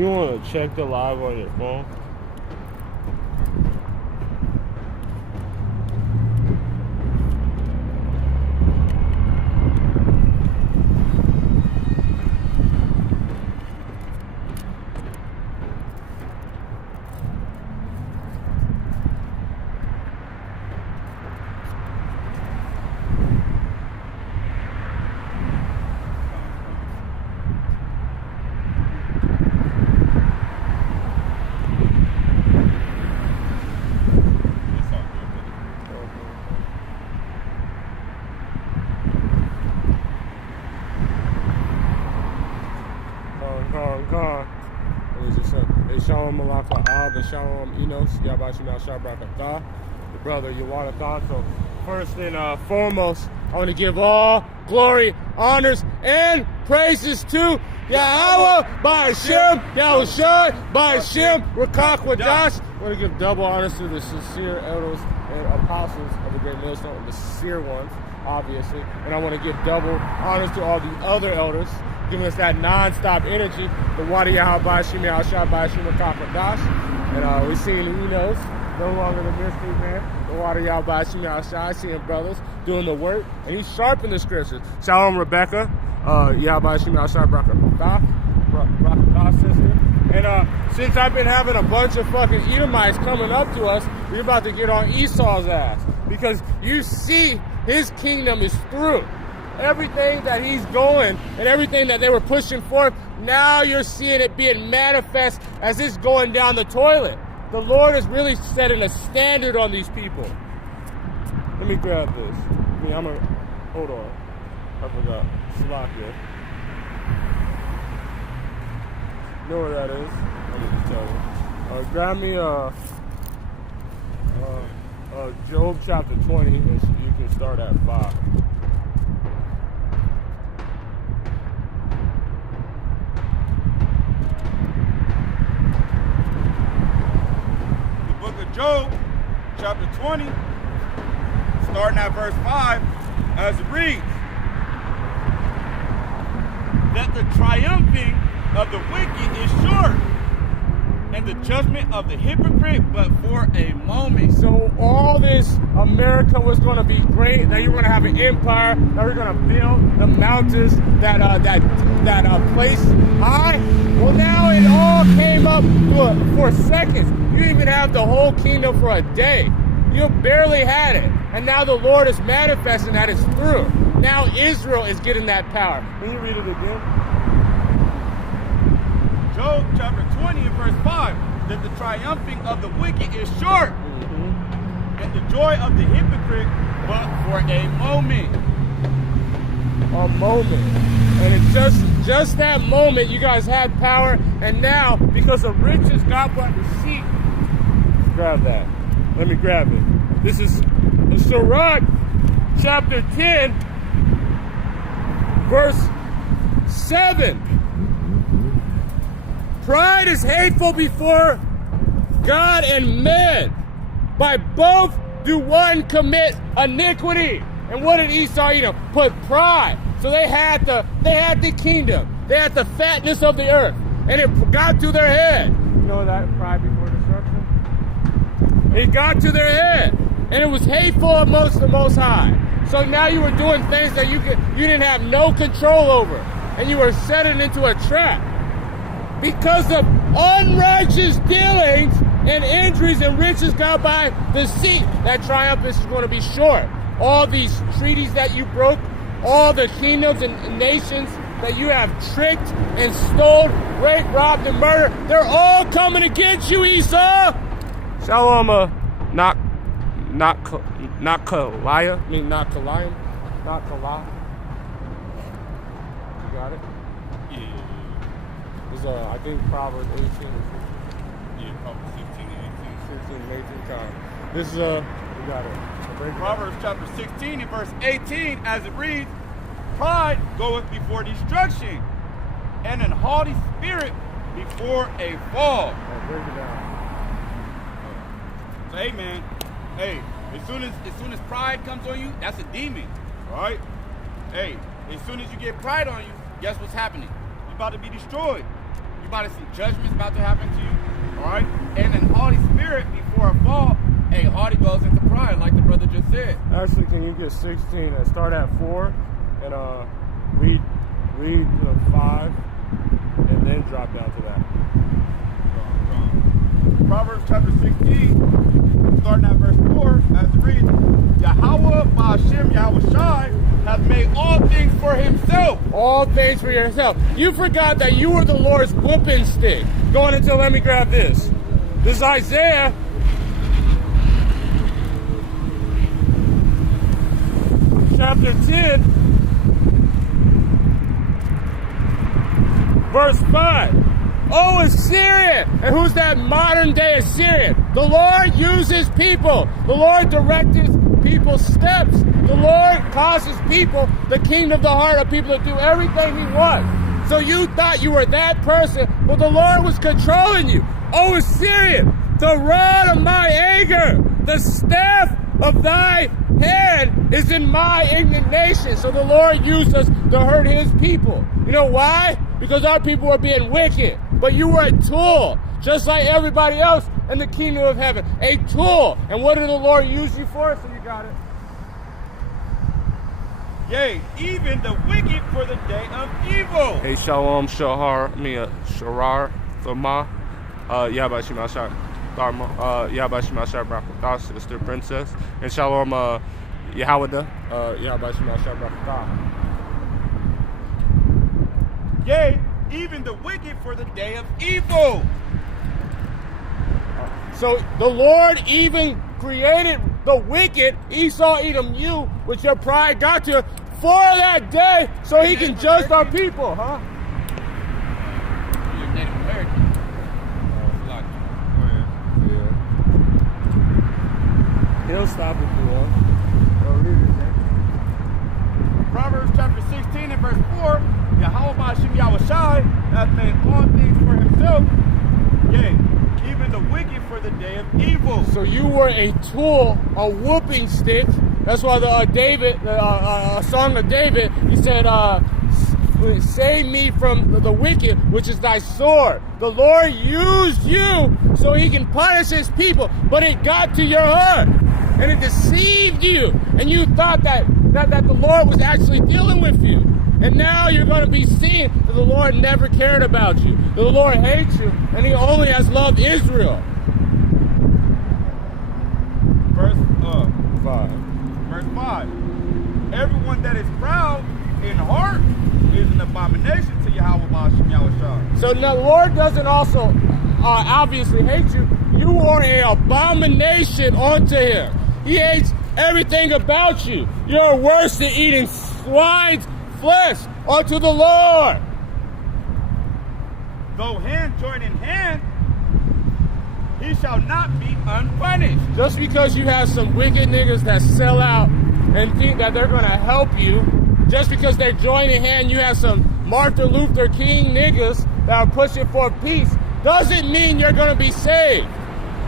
You want to check the live on your phone? Shalom Malaka Ab and Shalom Enos, Yabashina Shabrakatah, the brother Yawanathan. So, first and foremost, I want to give all glory, honors, and praises to Yahweh, by Hashem, Yahushua, by Hashem, Rakak Wadash. I want to give double honors to the sincere elders and apostles of the great millstone, the sincere ones, obviously. And I want to give double honors to all the other elders, giving us that non-stop energy. The Wadi Yahweh Shimi Al-Shah by Shima Kakadash. And we're seeing Enos, no longer the mystery man. The Wadi Yahweh Shimi Al-Shah, seeing brothers doing the work. And he's sharp in the scriptures. Shalom Rebecca, Yahweh Shimi Al-Shah Brakadash, sister. And since I've been having a bunch of fucking Edomites coming up to us, we're about to get on Esau's ass. Because you see his kingdom is through. Everything that he's going and everything that they were pushing forth, now you're seeing it being manifest as it's going down the toilet. The Lord is really setting a standard on these people. Let me grab this. Hold on. I forgot. Slovakia. You know where that is? Let me just tell you. Grab me Job chapter 20, and you can start at 5. Job chapter 20, starting at verse 5, as it reads, that the triumphing of the wicked is short, and the judgment of the hypocrite but for a moment. So all this America was going to be great, that you're going to have an empire, that we're going to build the mountains that place high. Well, now it all came up for seconds. You didn't even have the whole kingdom for a day. You barely had it. And now the Lord is manifesting that it's through. Now Israel is getting that power. Can you read it again? Job chapter 20 and verse 5, that the triumphing of the wicked is short, and the joy of the hypocrite but for a moment. A moment. And it's just that moment you guys had power, and now, because the riches God brought to seek, grab that. Let me grab it. This is Sirach chapter 10, verse 7. Pride is hateful before God and man. By both do one commit iniquity. And what did Esau, put pride? So they had the kingdom. They had the fatness of the earth. And it got to their head. You know that pride before destruction? It got to their head. And it was hateful amongst the Most High. So now you were doing things that you didn't have no control over. And you were setting into a trap. Because of unrighteous dealings and injuries and riches got by deceit, that triumph is going to be short. All these treaties that you broke, all the kingdoms and nations that you have tricked and stole, raped, robbed, and murdered, they're all coming against you, Esau. Shalom, not Kalaya. I mean, not Kalayim. Not Kalah. You got it? It's, I think Proverbs 18 or 15. Yeah, Proverbs 16 and 16 and 18 times. This is, we got it. Proverbs chapter 16 and verse 18, as it reads, pride goeth before destruction, and an haughty spirit before a fall. Break it down. So, hey, man, as soon as pride comes on you, that's a demon, all right? Hey, as soon as you get pride on you, guess what's happening? You're about to be destroyed. You about to see judgments about to happen to you. All right? And an haughty spirit before a fall, hey, haughty goes into pride, like the brother just said. Actually, can you get 16 and start at 4 and read the 5 and then drop down to that. Proverbs chapter 16, starting at verse 4, as it reads, Yahweh Ba'ashem Yahweh Shai has made all things for himself. All things for yourself. You forgot that you were the Lord's whooping stick. Going until, let me grab this. This is Isaiah. Chapter 10, verse 5. Oh, Assyria! And who's that modern day Assyrian? The Lord uses people. The Lord directs people's steps. The Lord causes people, the king of the heart of people, to do everything he wants. So you thought you were that person, but the Lord was controlling you. Oh, Assyria, the rod of my anger, the staff of thy hand is in my indignation. So the Lord used us to hurt his people. You know why? Because our people were being wicked. But you were a tool, just like everybody else in the kingdom of heaven. A tool. And what did the Lord use you for? So you got it. Yea, even the wicked for the day of evil. Hey, Shalom, Sharar, Sharar, Thama, Yabashim Ashar, Dharma, Yabashim Ashar Brakatah, Sister Princess, and Shalom, Yahweh, Yabashim Ashar Brakatah. Yea, even the wicked for the day of evil. So the Lord even created the wicked, Esau, Edom, you, which your pride got to, for that day, so he can judge our people, huh? You're Native American. Yeah. He'll stop if you want. Proverbs chapter 16 and verse 4, Yahweh Ba'ashem Yahweh Shai has made all things for himself, yea, even the wicked for the day of evil. So you were a tool, a whooping stick. That's why the song of David, he said, save me from the wicked, which is thy sword. The Lord used you so he can punish his people, but it got to your heart and it deceived you, and you thought that the Lord was actually dealing with you. And now you're going to be seeing that the Lord never cared about you. That the Lord hates you, and he only has loved Israel. Verse 5. Verse 5. Everyone that is proud in heart is an abomination to Yahweh Ba'ashem Yahweh Shai. So now the Lord doesn't also obviously hate you. You are an abomination unto him. He hates everything about you. You're worse than eating swine's flesh unto the Lord. Though hand join in hand, he shall not be unpunished. Just because you have some wicked niggas that sell out and think that they're going to help you, just because they're joining hand, you have some Martin Luther King niggas that are pushing for peace, doesn't mean you're going to be saved.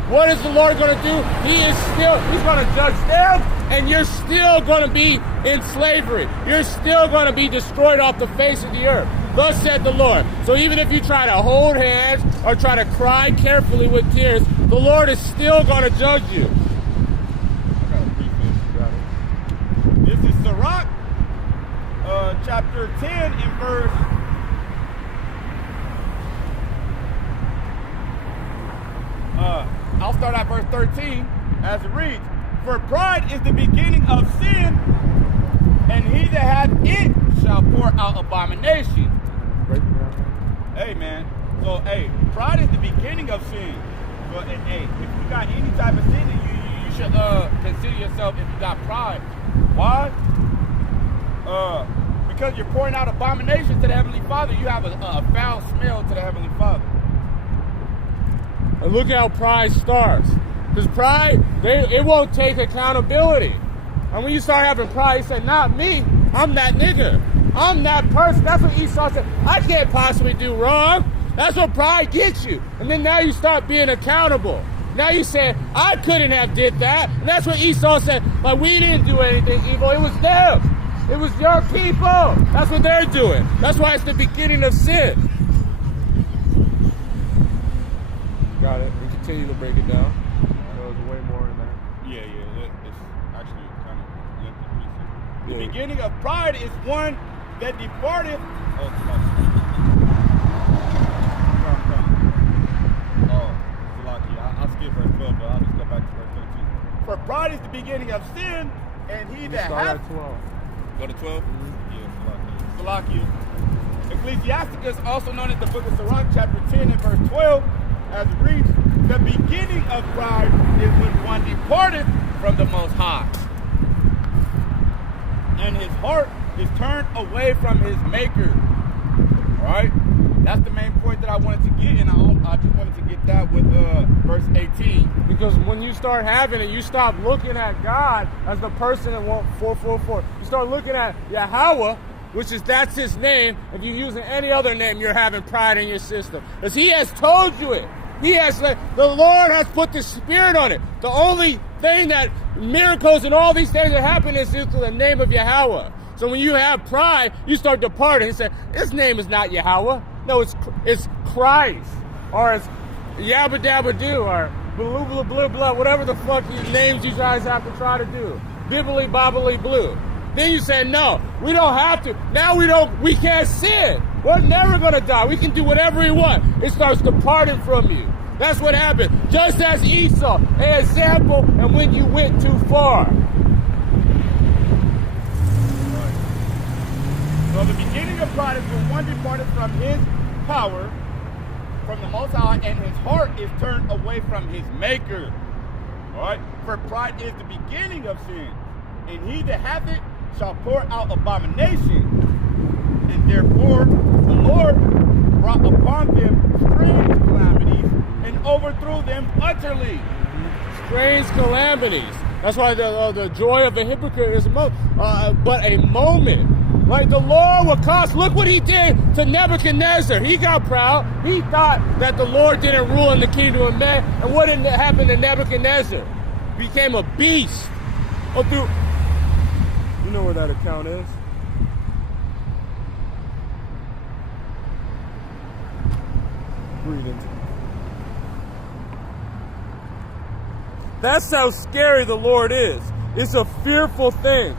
What is the Lord going to do? He's going to judge them, and you're still going to be in slavery. You're still going to be destroyed off the face of the earth. Thus said the Lord. So even if you try to hold hands or try to cry carefully with tears, the Lord is still going to judge you. This is Sirach, chapter 10 in verse... I'll start at verse 13 as it reads, for pride is the beginning of sin, and he that hath it shall pour out abomination. Hey, man. So, hey, pride is the beginning of sin. So, hey, if you got any type of sin, you should consider yourself if you got pride. Why? Because you're pouring out abominations to the Heavenly Father. You have a foul smell to the Heavenly Father. And look how pride starts. Because pride, it won't take accountability. And when you start having pride, you say, not me, I'm that nigga. I'm that person. That's what Esau said. I can't possibly do wrong. That's what pride gets you. And then now you start being accountable. Now you say, I couldn't have did that. And that's what Esau said. Like, we didn't do anything evil. It was them. It was your people. That's what they're doing. That's why it's the beginning of sin. Got it. We continue to break it down. There's way more in there. Yeah. It's actually kind of lengthy. The Yeah. beginning of pride is one that departed. Oh, I'll skip verse 12, but I'll just go back to verse 13. For pride is the beginning of sin, and he that Start hath... at 12. Go to 12? Yeah, Salakia. Ecclesiasticus, also known as the book of Sirach, chapter 10 and verse 12, as it reads, the beginning of pride is when one departed from the Most High, and his heart is turned away from his Maker. All right? That's the main point that I wanted to get, and I just wanted to get that with verse 18. Because when you start having it, you stop looking at God as the person that wants 444. You start looking at Yahweh, that's his name. If you're using any other name, you're having pride in your system. Because he has told you it. The Lord has put the Spirit on it. The only thing that miracles and all these things that happen is through the name of Yahweh. So when you have pride, you start departing and say, his name is not Yahweh. No, it's Christ. Or it's Yabba Dabba Doo, or blah blah blah blah, whatever the fuck names you guys have to try to do. Bibbly bobbly blue. Then you say, no, we don't have to. Now we can't sin. We're never gonna die. We can do whatever we want. It starts departing from you. That's what happened. Just as Esau, an example, and when you went too far. So the beginning of pride is when one departed from his power, from the Most High, and his heart is turned away from his Maker. All right? For pride is the beginning of sin, and he that hath it shall pour out abomination. And therefore the Lord brought upon them strange calamities and overthrew them utterly. Strange calamities. That's why the joy of the hypocrite is but a moment. Like the Lord will cost. Look what he did to Nebuchadnezzar. He got proud. He thought that the Lord didn't rule in the kingdom of man. And what did happen to Nebuchadnezzar? He became a beast. You know where that account is? Greetings. That's how scary the Lord is. It's a fearful thing.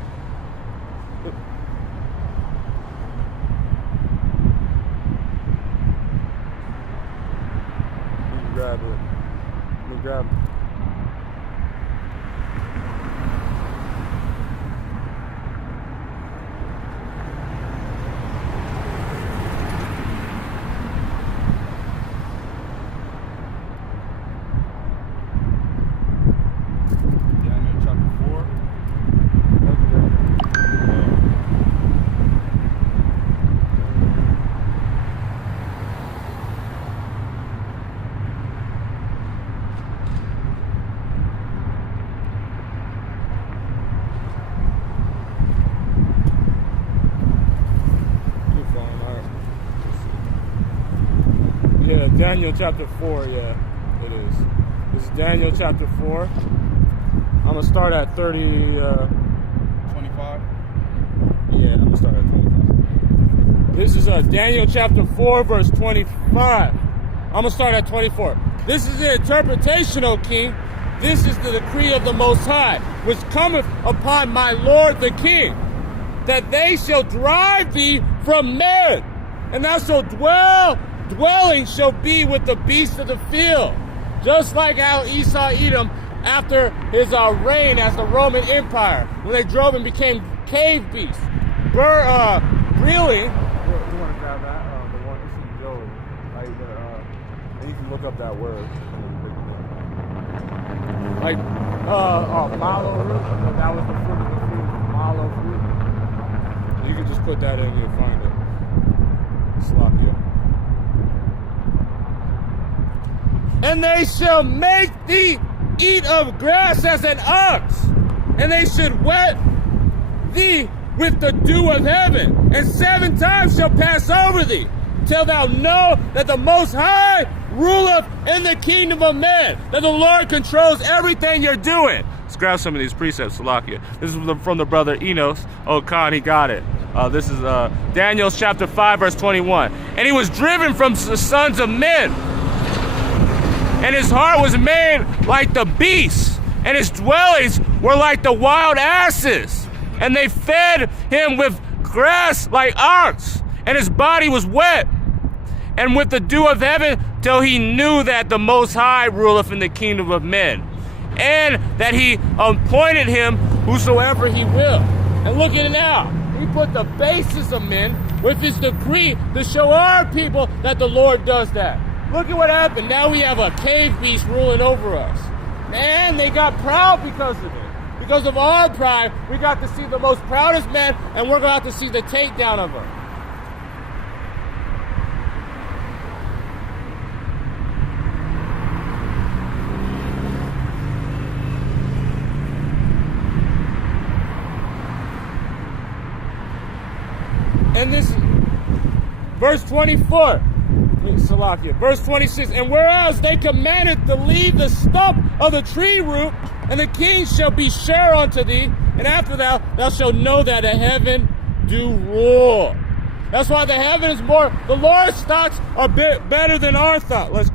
Grab it. Let me grab it. Daniel chapter 4. Daniel chapter 4, yeah, it is. This is Daniel chapter 4. I'm going to start at 25. Yeah, I'm going to start at 25. This is Daniel chapter 4, verse 25. I'm going to start at 24. This is the interpretation, O king. This is the decree of the Most High, which cometh upon my Lord the king, that they shall drive thee from men, and thou shalt dwelling shall be with the beasts of the field. Just like how Esau Edom, after his reign as the Roman Empire, when they drove and became cave beasts. Really? You want to grab that? The one, this is Job. And you can look up that word. Like, mallow root. That was the fruit of the fruit. Mallow fruit. You can just put that in and you'll find it. Slovakia. And they shall make thee eat of grass as an ox, and they should wet thee with the dew of heaven, and 7 times shall pass over thee, till thou know that the Most High ruleth in the kingdom of men, that the Lord controls everything you're doing. Let's grab some of these precepts, Salakia. This is from the brother Enos. Oh, Khan, he got it. This is Daniel chapter 5, verse 21. And he was driven from the sons of men. and his heart was made like the beasts, and his dwellings were like the wild asses. And they fed him with grass like ox, and his body was wet, and with the dew of heaven, till he knew that the Most High ruleth in the kingdom of men, and that he appointed him whosoever he will. And look at it now. He put the basis of men with his decree to show our people that the Lord does that. Look at what happened. Now we have a cave beast ruling over us. Man, they got proud because of it. Because of our pride, we got to see the most proudest man, and we're going to have to see the takedown of him. And this, verse 24, Salakia, verse 26, and whereas they commanded to leave the stump of the tree root, and the king shall be sure unto thee, and after thou shalt know that the heaven do rule. That's why the heaven is more, the Lord's thoughts are better than our thoughts. Let's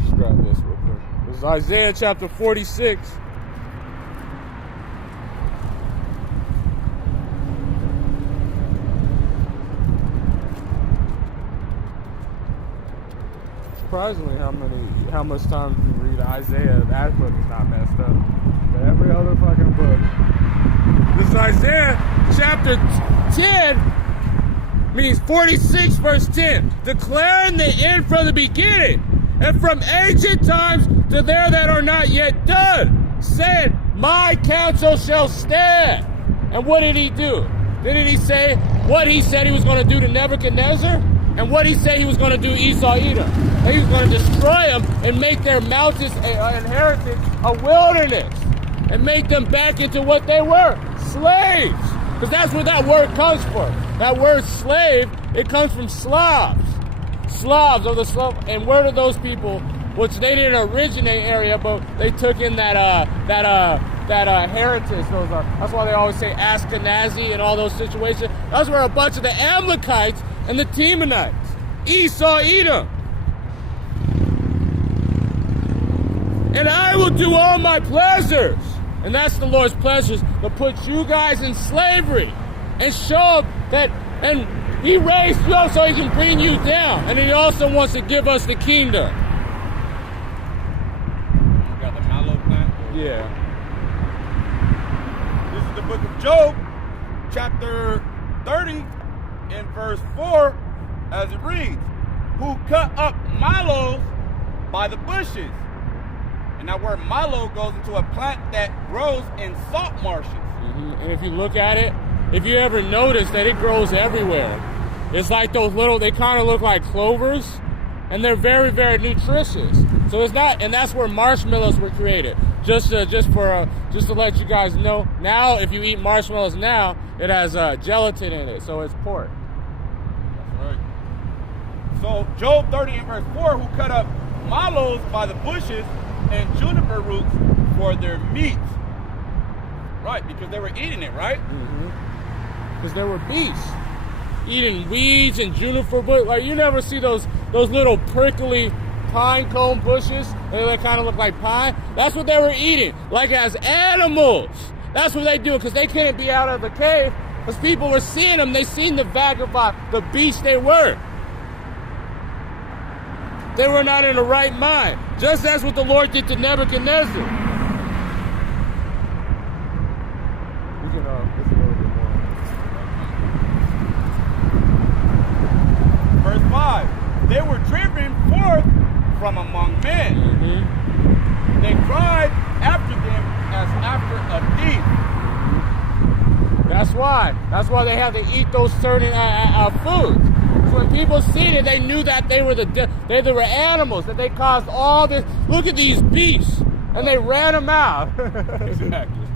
just grab this real quick. This is Isaiah chapter 46. Surprisingly, how much time you read Isaiah, that book is not messed up. But every other fucking book. This is Isaiah chapter 10, means 46 verse 10. Declaring the end from the beginning, and from ancient times to there that are not yet done, saying, my counsel shall stand. And what did he do? Didn't he say what he said he was going to do to Nebuchadnezzar? And what he said he was going to do Esau Edom? He was going to destroy them and make their mountains an heritage, a wilderness, and make them back into what they were, slaves. Because that's where that word comes from. That word slave, it comes from Slavs. Slavs of the Slav. And where do those people, which they didn't originate area, but they took in that heritage. That's why they always say Ashkenazi and all those situations. That's where a bunch of the Amalekites and the Temanites, Esau Edom. And I will do all my pleasures. And that's the Lord's pleasures, to put you guys in slavery and show that, and he raised you up so he can bring you down. And he also wants to give us the kingdom. You got the mallow plant? Yeah. This is the book of Job, chapter 30, in verse 4, as it reads, who cut up mallows by the bushes. And that word mallow goes into a plant that grows in salt marshes. Mm-hmm. And if you look at it, if you ever notice that it grows everywhere, it's like those little, they kind of look like clovers, and they're very, very nutritious. So it's not, and that's where marshmallows were created. Just to let you guys know, now if you eat marshmallows now, it has gelatin in it, so it's pork. That's right. So Job 30 and verse 4, who cut up mallows by the bushes and juniper roots for their meat. Right, because they were eating it, right? Mm-hmm. Because there were beasts eating weeds and juniper bush. Like, you never see those little prickly pine cone bushes. They kind of look like pine. That's what they were eating, like as animals. That's what they do, because they couldn't be out of the cave, because people were seeing them. They seen the vagabond, the beast they were. They were not in the right mind. Just as what the Lord did to Nebuchadnezzar. We can listen a little bit more. Verse 5. They were driven forth from among men. Mm-hmm. They cried after them as after a thief. That's why. That's why they had to eat those certain foods. So when people seen it, they knew that they were animals, that they caused all this. Look at these beasts, and they ran them out. Exactly.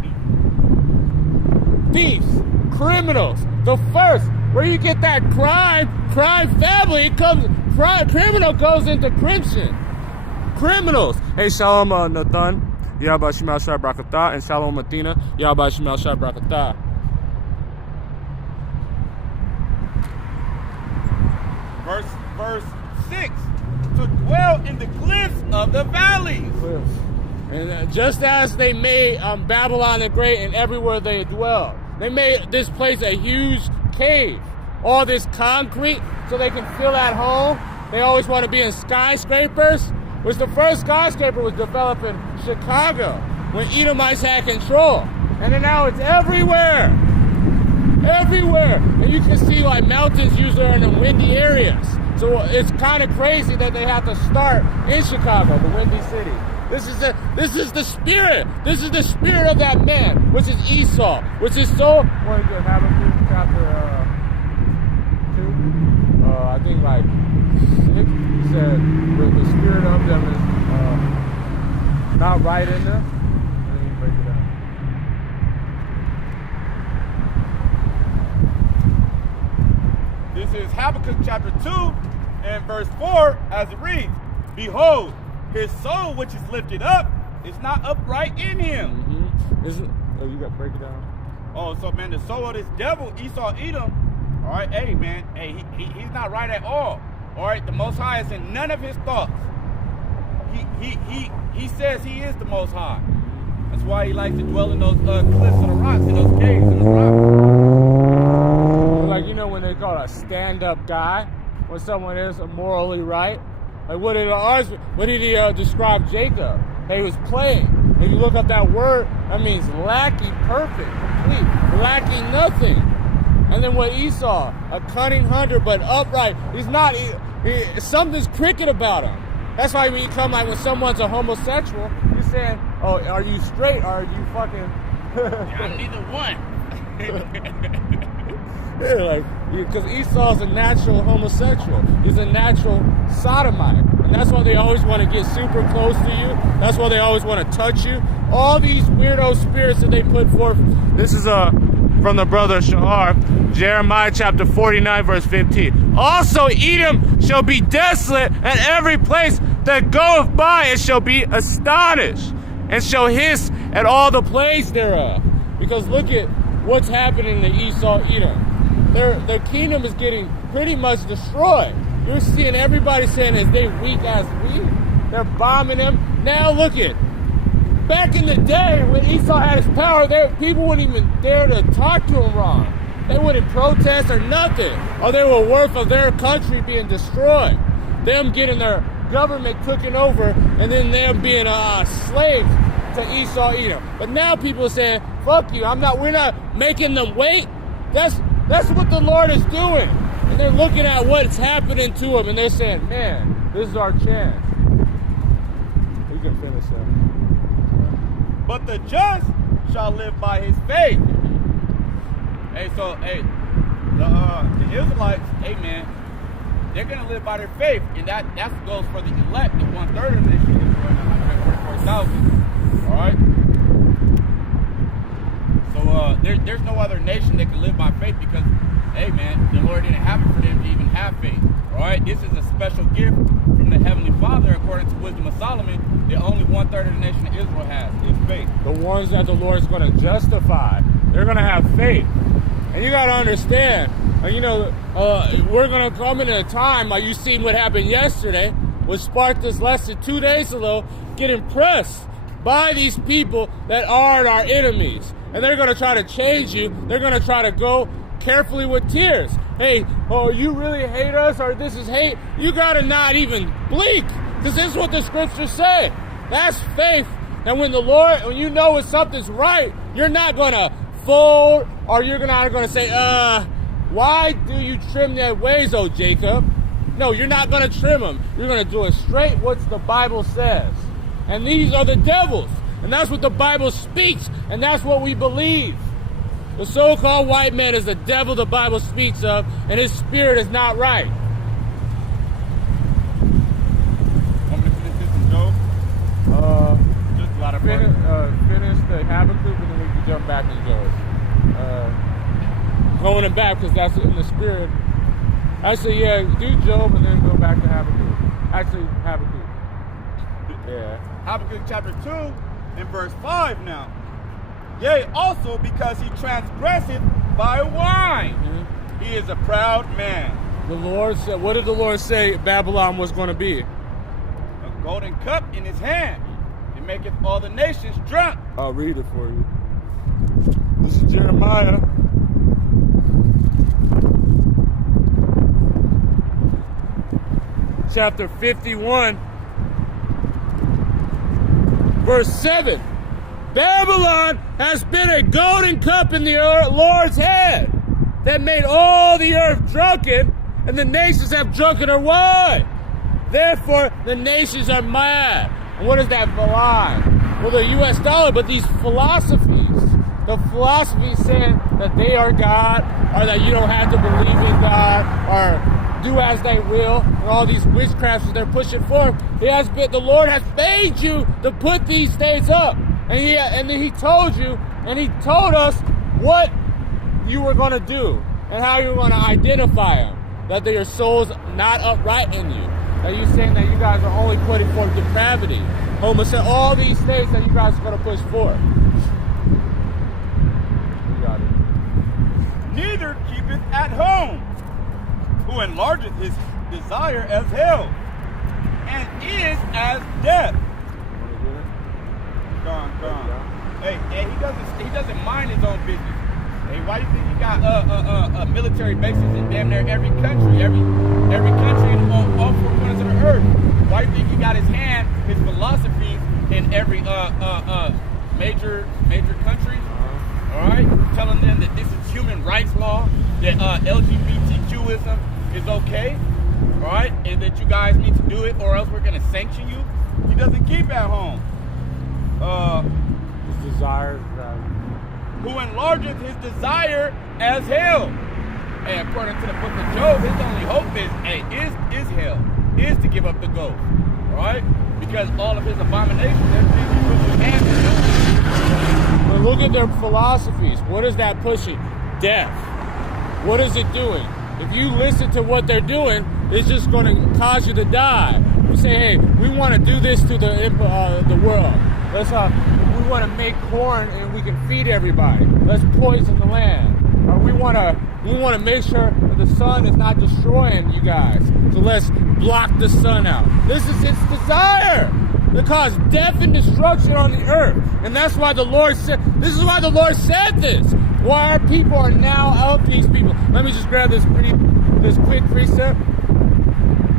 Thieves, criminals. The first, where you get that crime family, criminal goes into crimson. Criminals. Hey, Shalom Nathan, Yahba Shemal Shai Brakatah, and Shalom Athena, Yahba Shemal Shai Brakatah. verse 6, to dwell in the cliffs of the valleys. And just as they made Babylon the Great and everywhere they dwell, they made this place a huge cave. All this concrete so they can feel at home. They always want to be in skyscrapers, which the first skyscraper was developed in Chicago when Edomites had control. And then now it's everywhere. Everywhere. And you can see like mountains usually are in the windy areas. So it's kind of crazy that they have to start in Chicago, the windy city. This is the spirit. This is the spirit of that man, which is Esau, which is so. What is it? Habakkuk chapter 2. I think like 6. He said the spirit of them is not right in them. Let me break it down. This is Habakkuk chapter 2 and verse 4 as it reads, behold, his soul which is lifted up is not upright in him. Oh, you got to break it down. Oh, so man, the soul of this devil, Esau, Edom, all right, hey man, hey, he's not right at all. All right, the Most High is in none of his thoughts. He says he is the Most High. That's why he likes to dwell in those cliffs of the rocks, in those caves, in the rocks. Like, you know when they call it a stand-up guy, when someone is morally right. Like what did he describe Jacob? That he was playing. And you look up that word, that means lacking, perfect, complete, lacking nothing. And then what Esau, a cunning hunter but upright. He's not. Something's crooked about him. That's why when you come like when someone's a homosexual, you're saying, "Oh, are you straight? Or are you fucking?" I'm neither one. Yeah, like because Esau's a natural homosexual. He's a natural sodomite, and that's why they always want to get super close to you. That's why they always want to touch you. All these weirdo spirits that they put forth. This is from the brother Shahar, Jeremiah chapter 49, verse 15. Also Edom shall be desolate, and every place that goeth by it shall be astonished, and shall hiss at all the plagues thereof. Because look at what's happening to Esau, Edom. Their kingdom is getting pretty much destroyed. You're seeing everybody saying, is they weak as weak? They're bombing them. Now look at, back in the day when Esau had his power, people wouldn't even dare to talk to him wrong. They wouldn't protest or nothing. Or they were worth of their country being destroyed. Them getting their government taken over, and then them being slaves to Esau, Edom. But now people are saying, fuck you, we're not making them wait. That's what the Lord is doing. And they're looking at what's happening to them, and they're saying, man, this is our chance. We can finish that. But the just shall live by his faith. Hey, so, the Israelites, hey, man, they're going to live by their faith. And that goes for the elect, the 1/3 of this shit is going to 144,000. All right? So, there's no other nation that can live by faith because, hey, man, the Lord didn't have it for them to even have faith. All right? This is a special gift from the Heavenly Father, according to Wisdom of Solomon. The only 1/3 of the nation of Israel has is faith. The ones that the Lord is going to justify, they're going to have faith. And you got to understand, we're going to come in a time, like you seen what happened yesterday, which sparked this lesson 2 days ago, get impressed by these people that are our enemies. And they're going to try to change you. They're going to try to go carefully with tears. Hey, you really hate us, or this is hate? You got to not even blink, because this is what the scriptures say. That's faith. And when you know when something's right, you're not going to fold, or you're not going to say, why do you trim their ways, O Jacob? No, you're not going to trim them. You're going to do it straight what the Bible says. And these are the devils. And that's what the Bible speaks, and that's what we believe. The so-called white man is the devil the Bible speaks of, and his spirit is not right. Want me to finish this in Job? Just a lot of Finish the Habakkuk, and then we can jump back to Job. Going and back, because that's in the spirit. Actually, yeah, do Job, and then go back to Habakkuk. Actually, Habakkuk. Yeah. Habakkuk chapter 2 and verse 5 now. Yea, also because he transgresseth by wine. Mm-hmm. He is a proud man. The Lord said, what did the Lord say Babylon was going to be? A golden cup in his hand. It maketh all the nations drunk. I'll read it for you. This is Jeremiah. Chapter 51, verse 7. Babylon has been a golden cup in the Lord's hand that made all the earth drunken, and the nations have drunken her wine. Therefore, the nations are mad. And what is that lie? Well, the U.S. dollar, but these philosophies. The philosophy saying that they are God, or that you don't have to believe in God, or do as they will, and all these witchcrafts they're pushing forth. The Lord has made you to put these things up. And then he told you, and he told us what you were going to do, and how you were going to identify them. That your soul's not upright in you. That you're saying that you guys are only putting forth depravity. Homosexuality, all these things that you guys are going to push forth. Neither keepeth at home, who enlargeth his desire as hell, and is as death. Gone. Hey, he doesn't mind his own business. Hey, why do you think he got military bases in damn near every country, every country on all four corners of the earth? Why do you think he got his philosophy in every major country? All right, telling them that this is human rights law, that LGBTQism is okay, all right, and that you guys need to do it, or else we're gonna sanction you. He doesn't keep at home. His desires, who enlargeth his desire as hell. And according to the book of Job, his only hope is hell, is to give up the ghost, all right? Because all of his abominations, everything he puts his hands to. But look at their philosophies. What is that pushing? Death. What is it doing? If you listen to what they're doing, it's just going to cause you to die. You say, hey, we want to do this to the world. We want to make corn and we can feed everybody. Let's poison the land. We want to make sure that the sun is not destroying you guys. So let's block the sun out. This is its desire to cause death and destruction on the earth. And that's why the Lord said, this is why the Lord said this. Why our people are now out these people. Let me just grab this quick precept.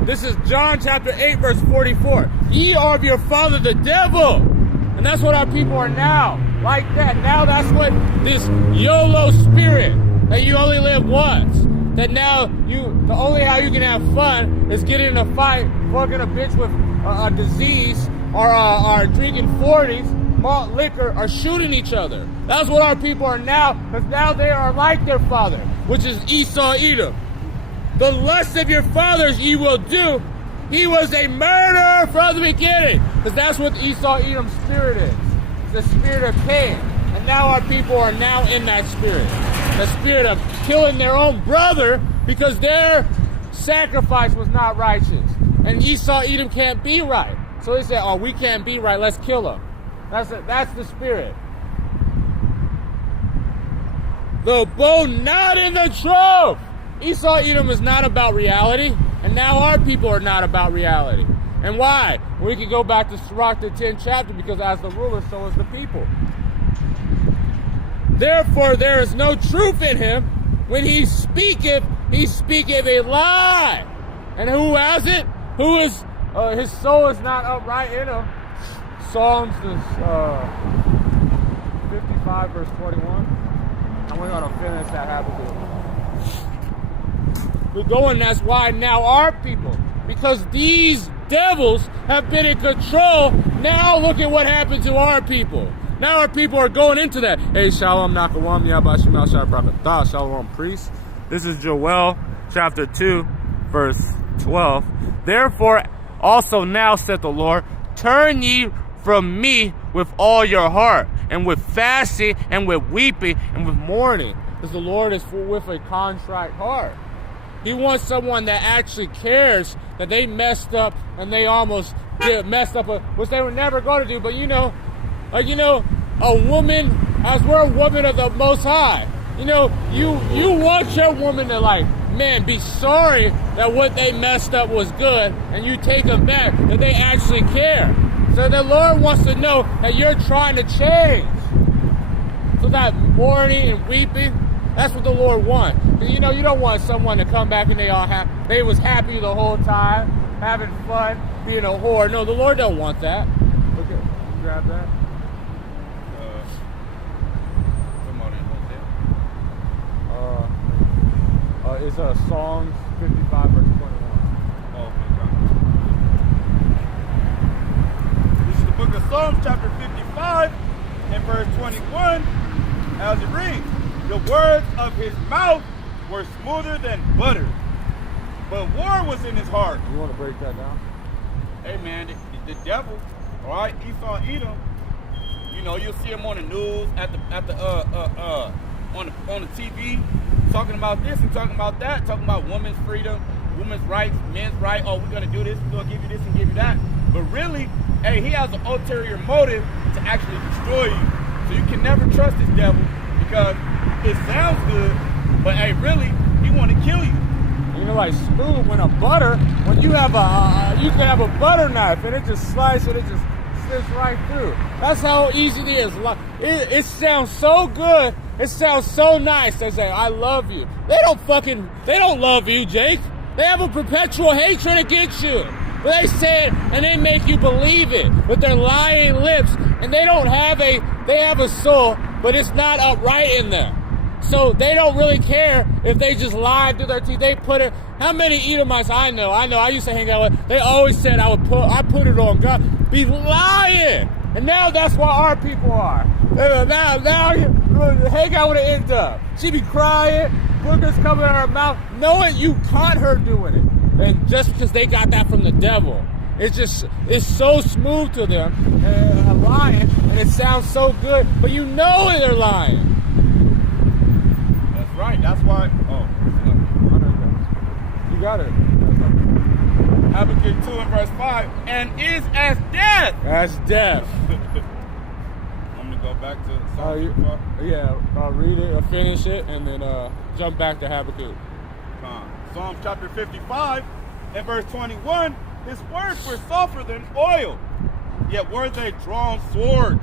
This is John chapter 8, verse 44. Ye are of your father the devil. And that's what our people are now. Like that. Now that's what this YOLO spirit, that you only live once. That now the only how you can have fun is getting in a fight, fucking a bitch with a disease, or drinking 40s, malt liquor, or shooting each other. That's what our people are now, because now they are like their father, which is Esau Edom. The lust of your fathers ye will do. He was a murderer from the beginning. Because that's what Esau Edom's spirit is. It's the spirit of Cain. And now our people are now in that spirit. The spirit of killing their own brother because their sacrifice was not righteous. And Esau Edom can't be right. So they said, oh, we can't be right, let's kill him. That's the spirit. The bow not in the trough. Esau Edom is not about reality. And now our people are not about reality. And why? We can go back to Sirach, the 10th chapter, because as the ruler, so is the people. Therefore, there is no truth in him. When he speaketh a lie. And who has it? Who is, his soul is not upright in him. Psalms 55, verse 21. And we're going to finish that Habakkuk. We're going, that's why now our people, because these devils have been in control, now look at what happened to our people. Now our people are going into that. Hey, Shalom Nakawam, Yabashim Al Brakatah, Shalom priest. This is Joel chapter 2, verse 12. Therefore also now, saith the Lord, turn ye from me with all your heart, and with fasting, and with weeping, and with mourning. Because the Lord is with a contrite heart. He wants someone that actually cares that they messed up and they almost messed up, which they were never going to do. But a woman, as we're a woman of the Most High, you want your woman to man, be sorry that what they messed up was good, and you take them back, that they actually care. So the Lord wants to know that you're trying to change. So that mourning and weeping, that's what the Lord wants. You know, you don't want someone to come back and they was happy the whole time, having fun, being a whore. No, the Lord don't want that. Okay, grab that. It's Psalms 55 verse 21. Oh, okay. This is the book of Psalms, chapter 55, and verse 21. As it reads, the words of his mouth were smoother than butter, but war was in his heart. You want to break that down? Hey man, the devil, all right, Esau, Edom. You know, you'll see him on the news, on the TV, talking about this and talking about that, talking about women's freedom, women's rights, men's rights. Oh, we're gonna do this, we're gonna give you this and give you that. But really, hey, he has an ulterior motive to actually destroy you. So you can never trust this devil because it sounds good, but hey, really, he want to kill you. You know, like smooth when you have you can have a butter knife and it just slices it just slips right through. That's how easy it is. It sounds so good. It sounds so nice. They say, I love you. They don't love you, Jake. They have a perpetual hatred against you. But they say it and they make you believe it with their lying lips. And they have a soul, but it's not upright in them. So they don't really care if they just lie through their teeth. They put it, how many Edomites I know, I used to hang out with, they always said I put it on God. Be lying. And now that's what our people are. Now you hang out with an end-up. She be crying, boogers coming out of her mouth, knowing you caught her doing it. And just because they got that from the devil. It's so smooth to them, lying, and it sounds so good, but you know they're lying. That's right, that's why, you got it. Habakkuk 2 and verse 5, and is as death. As death. I'm going to go back to Psalms. Read it or finish it, and then jump back to Habakkuk. Psalms chapter 55 and verse 21, his words were softer than oil, yet were they drawn swords.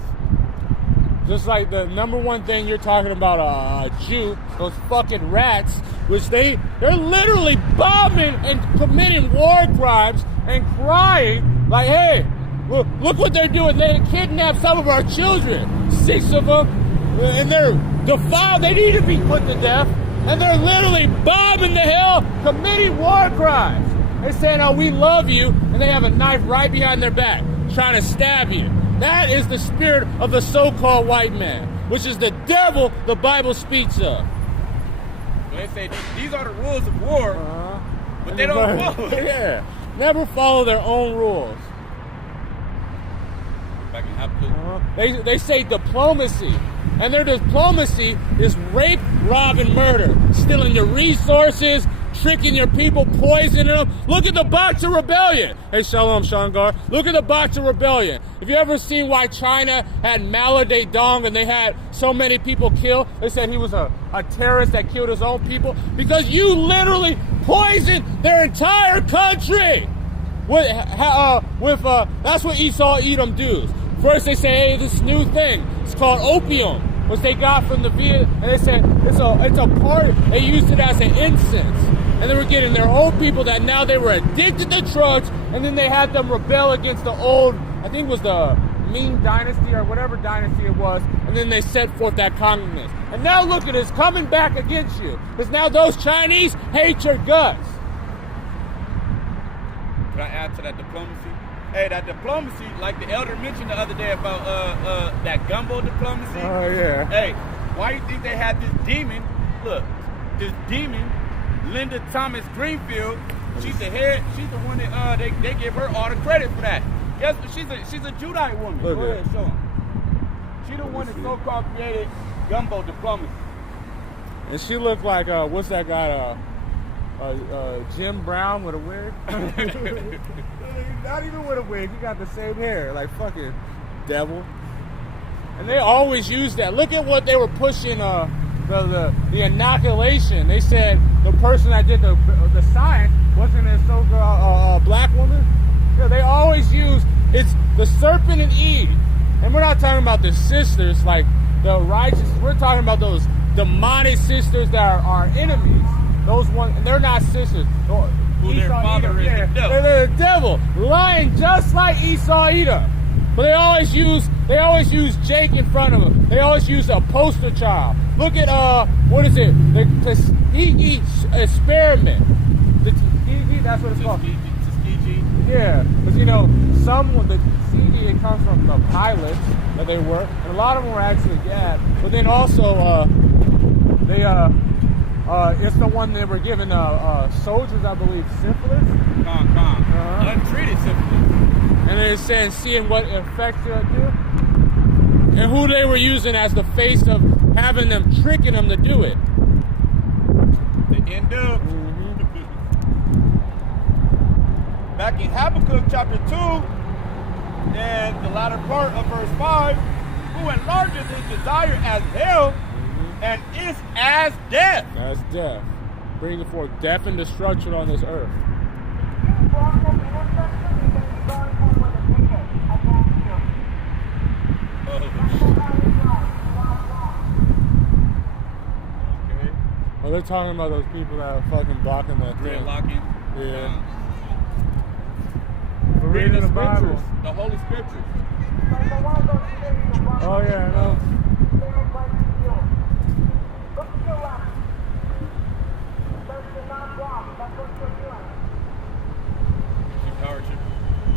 Just like the number one thing you're talking about, a Jew, those fucking rats, which they're literally bombing and committing war crimes and crying like, hey, look what they're doing. They kidnapped some of our children, 6 of them, and they're defiled. They need to be put to death. And they're literally bombing the hell, committing war crimes. They're saying, oh, we love you, and they have a knife right behind their back, trying to stab you. That is the spirit of the so-called white man, which is the devil the Bible speaks of. They say these are the rules of war, but they don't follow it. Yeah, never follow their own rules. Back in Habakkuk. They say diplomacy, and their diplomacy is rape, rob, and murder, stealing your resources, tricking your people, poisoning them. Look at the Boxer Rebellion. Hey, Shalom, Shangar. Look at the Boxer Rebellion. Have you ever seen why China had Mao Zedong and they had so many people killed? They said he was a terrorist that killed his own people. Because you literally poisoned their entire country. That's what Esau Edom does. First they say, hey, this new thing, it's called opium, which they got from the Viet, and they said it's a part. They used it as an incense, and they were getting their own people that now they were addicted to drugs, and then they had them rebel against the old, I think it was the Ming dynasty or whatever dynasty it was, and then they set forth that communism. And now look at it, it's coming back against you, because now those Chinese hate your guts. Can I add to that diplomacy? Hey, that diplomacy, like the elder mentioned the other day about that gumbo diplomacy. Oh, yeah. Hey, why do you think they had this demon? Look, this demon, Linda Thomas Greenfield, she's the head, she's the one that they give her all the credit for that. Yes, she's a Judite woman. Look, go ahead, show them. She's the one that so-called created gumbo diplomacy. And she looked like, what's that guy, Jim Brown with a wig? Not even with a wig, he got the same hair, like fucking devil. And they always use that. Look at what they were pushing the the inoculation. They said the person that did the science wasn't a so-called black woman. Yeah, they always use it's the serpent and Eve, and we're not talking about the sisters like the righteous. We're talking about those demonic sisters that are our enemies. Those ones, they're not sisters. Who their father is the devil. They're the devil, lying just like Esau Edom. But they always use Jake in front of them. They always use a poster child. Look at what is it? The Tuskegee experiment. The Tuskegee, that's what it's called. Tuskegee. Yeah, because the Tuskegee, it comes from the pilots that they were, and a lot of them were actually Gad. But then also it's the one they were giving soldiers, I believe, syphilis. Untreated syphilis. And they're saying, seeing what effects it'll do. And who they were using as the face of having them, tricking them to do it. The end of. Back in Habakkuk chapter 2, and the latter part of verse 5, who enlarges his desire as hell, and is as death. As death. Bringing forth death and destruction on this earth. Okay. Oh, they're talking about those people that are fucking blocking that thing. Locking. Yeah. We're reading the Bible. The Holy Scriptures. Oh yeah, I know.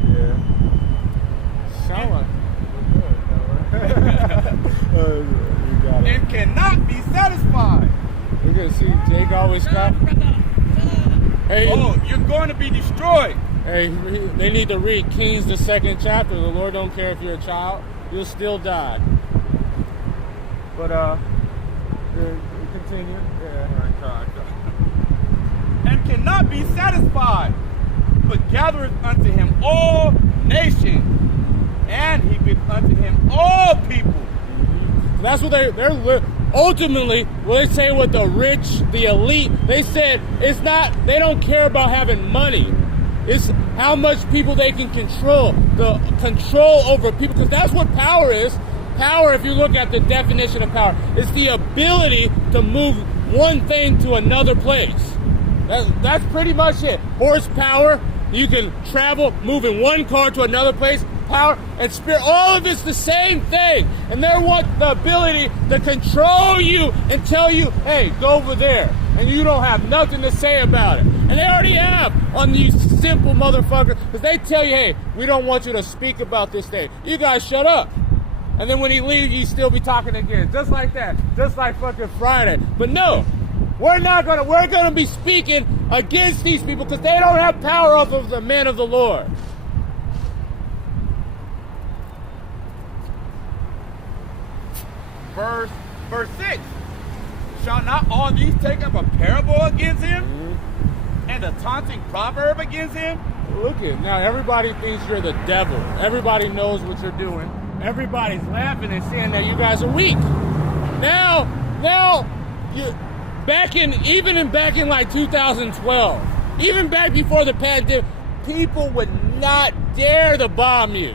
Yeah. Sound like you got it. And cannot be satisfied. We're gonna see Jake always come. Hey, you're going to be destroyed. Hey, they need to read Kings the 2nd chapter. The Lord don't care if you're a child; you'll still die. But continue. Yeah. And cannot be satisfied, but gathereth unto him all nations, and he giveth unto him all people. That's what they're ultimately, what they say with the rich, the elite, they said it's not, they don't care about having money. It's how much people they can control, the control over people, because that's what power is. Power, if you look at the definition of power, is the ability to move one thing to another place. That's pretty much it. Horsepower, you can travel, moving one car to another place. Power and spirit, all of it's the same thing. And they want the ability to control you and tell you, hey, go over there. And you don't have nothing to say about it. And they already have on these simple motherfuckers, because they tell you, hey, we don't want you to speak about this thing. You guys shut up. And then when he leaves, you still be talking again. Just like that. Just like fucking Friday. But no, we're gonna be speaking against these people because they don't have power off of the men of the Lord. Verse 6. Shall not all these take up a parable against him? And a taunting proverb against him? Look at now, everybody thinks you're the devil. Everybody knows what you're doing. Everybody's laughing and saying that you guys are weak. Now, back in like 2012, even back before the pandemic, people would not dare to bomb you.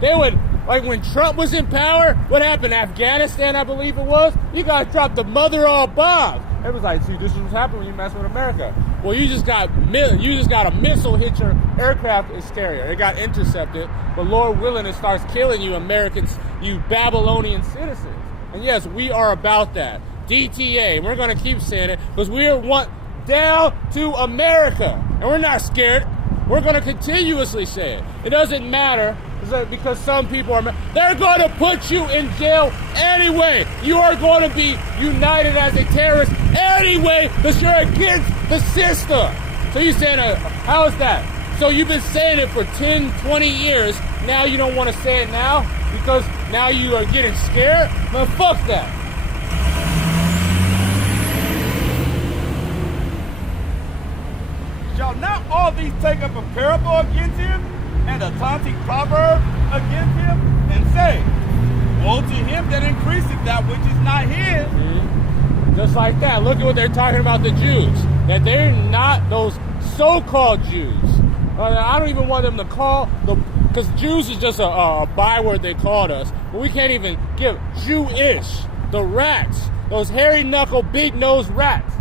They would, like when Trump was in power, what happened? Afghanistan, I believe it was. You guys dropped the mother of all bombs. It was like, see, this is what's happening when you mess with America. Well, you just got a missile hit your aircraft carrier. It got intercepted. But Lord willing, it starts killing you Americans, you Babylonian citizens. And yes, we are about that. DTA. We're going to keep saying it because we want down to America. And we're not scared. We're going to continuously say it. It doesn't matter because some people they're going to put you in jail anyway. You are going to be united as a terrorist anyway because you're against the system. So you're saying, how is that? So you've been saying it for 10, 20 years. Now you don't want to say it now because now you are getting scared? Man, fuck that. Shall not all these take up a parable against him, and a taunting proverb against him, and say, woe to him that increaseth that which is not his. Just like that. Look at what they're talking about the Jews. That they're not those so-called Jews. I don't even want them to call because Jews is just a byword they called us. But we can't even give Jewish. The rats. Those hairy knuckle, big nose rats.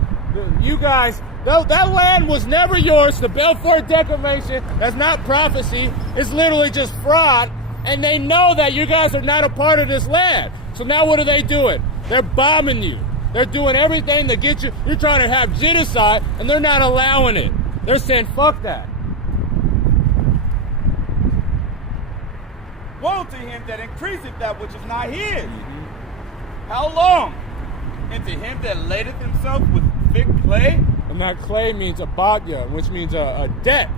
You guys, that land was never yours. The Balfour Declaration, that's not prophecy. It's literally just fraud. And they know that you guys are not a part of this land. So now what are they doing? They're bombing you. They're doing everything to get you. You're trying to have genocide, and they're not allowing it. They're saying, fuck that. Woe to him that increaseth that which is not his. Mm-hmm. How long? And to him that ladeth himself with thick clay. And that clay means a badya, which means a debt.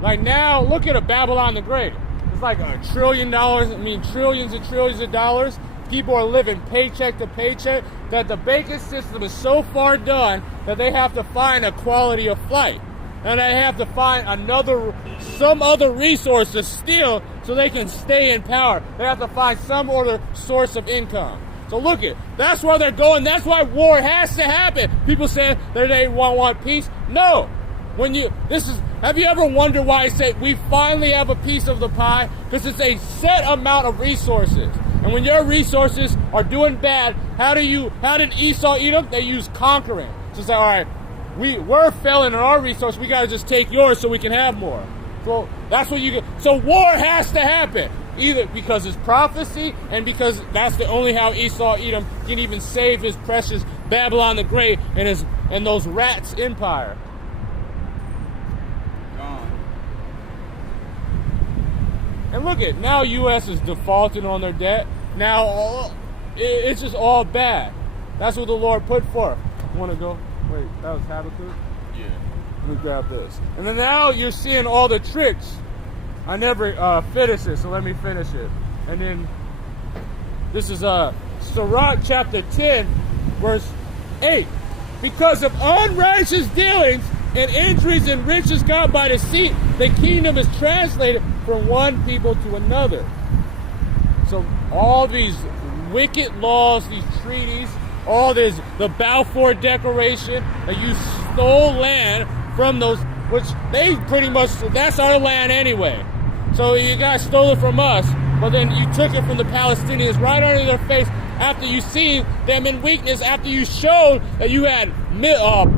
Like now, look at a Babylon the Great. It's like $1 trillion. I mean, trillions and trillions of dollars. People are living paycheck to paycheck. That the banking system is so far done that they have to find a quality of flight. And they have to find some other resource to steal so they can stay in power. They have to find some other source of income. So look it, that's where they're going. That's why war has to happen. People say that they want peace. No. Have you ever wondered why I say we finally have a piece of the pie? Because it's a set amount of resources. And when your resources are doing bad, how did Esau eat them? They used conquering. So say, all right, we're failing in our resource. We got to just take yours so we can have more. So that's what you get. So war has to happen. Either because it's prophecy and because that's the only how Esau Edom can even save his precious Babylon the Great and those rats empire. And look at now, U.S. is defaulting on their debt. Now it's just all bad. That's what the Lord put forth. You want to go? Wait, that was Habakkuk? Yeah. Let me grab this. And then now you're seeing all the tricks. I never finished it, so let me finish it. And then this is Sirach chapter 10, verse 8. Because of unrighteous dealings and injuries and riches got by deceit, the kingdom is translated from one people to another. So all these wicked laws, these treaties, all this, the Balfour Declaration, that you stole land from those, which they pretty much, that's our land anyway. So you guys stole it from us, but then you took it from the Palestinians right under their face after you seen them in weakness, after you showed that you had